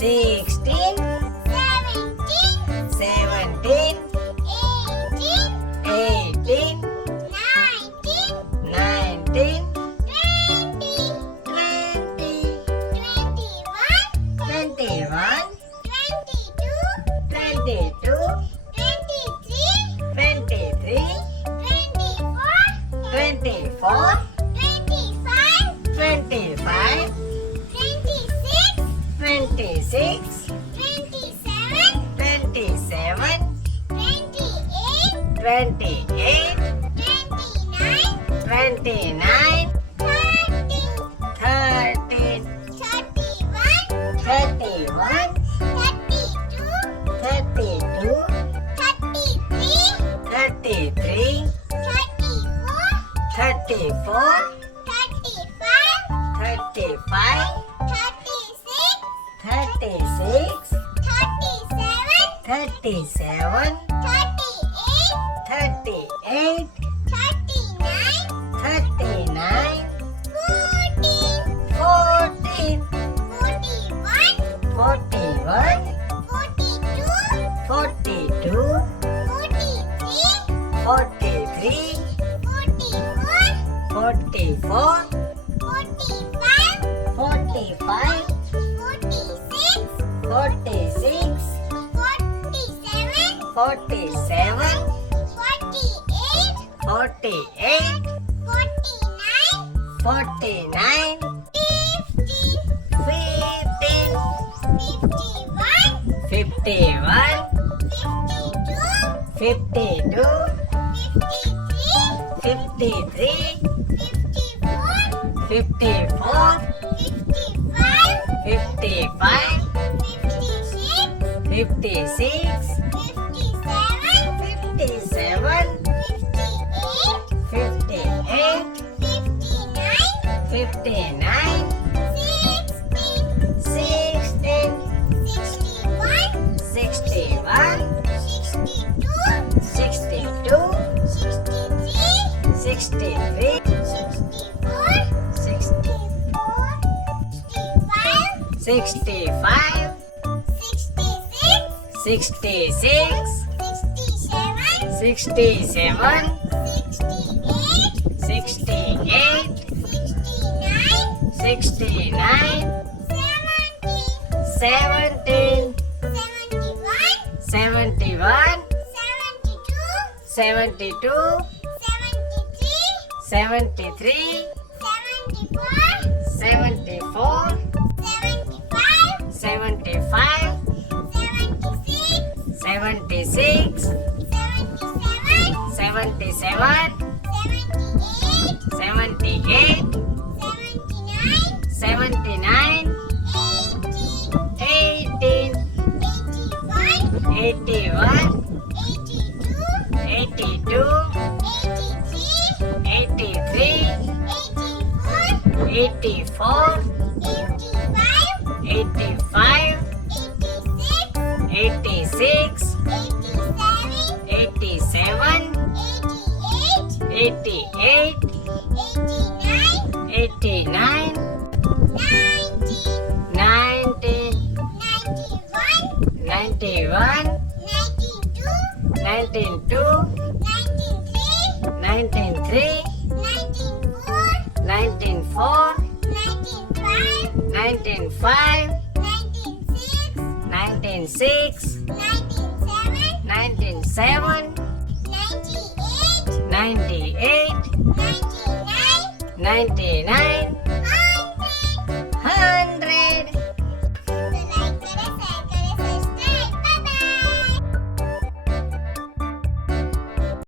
16, 17, 18, 19, 20, 21, 22, 23, 24, 25, 26, 27, 28, 29, 30, 31, 32, 33, 34, 35, 36, 37, 38, 39, 40, 41, 42, 43, 44, 45, 46, 47, 48, 49, 51, 52, 53, 54, 55, 56, 57, 58, 59, 60, 61, 62, 63, 65, 66, 67, 68, 69, 70, 71, 72, 73, 74, 75, 76, 77, 78, 79, 80, 81, 82, 83, 84, 85, 86, 87, 88, 89, 90, 91, 92, 93, 94, 95, 96, 97, 98, 99,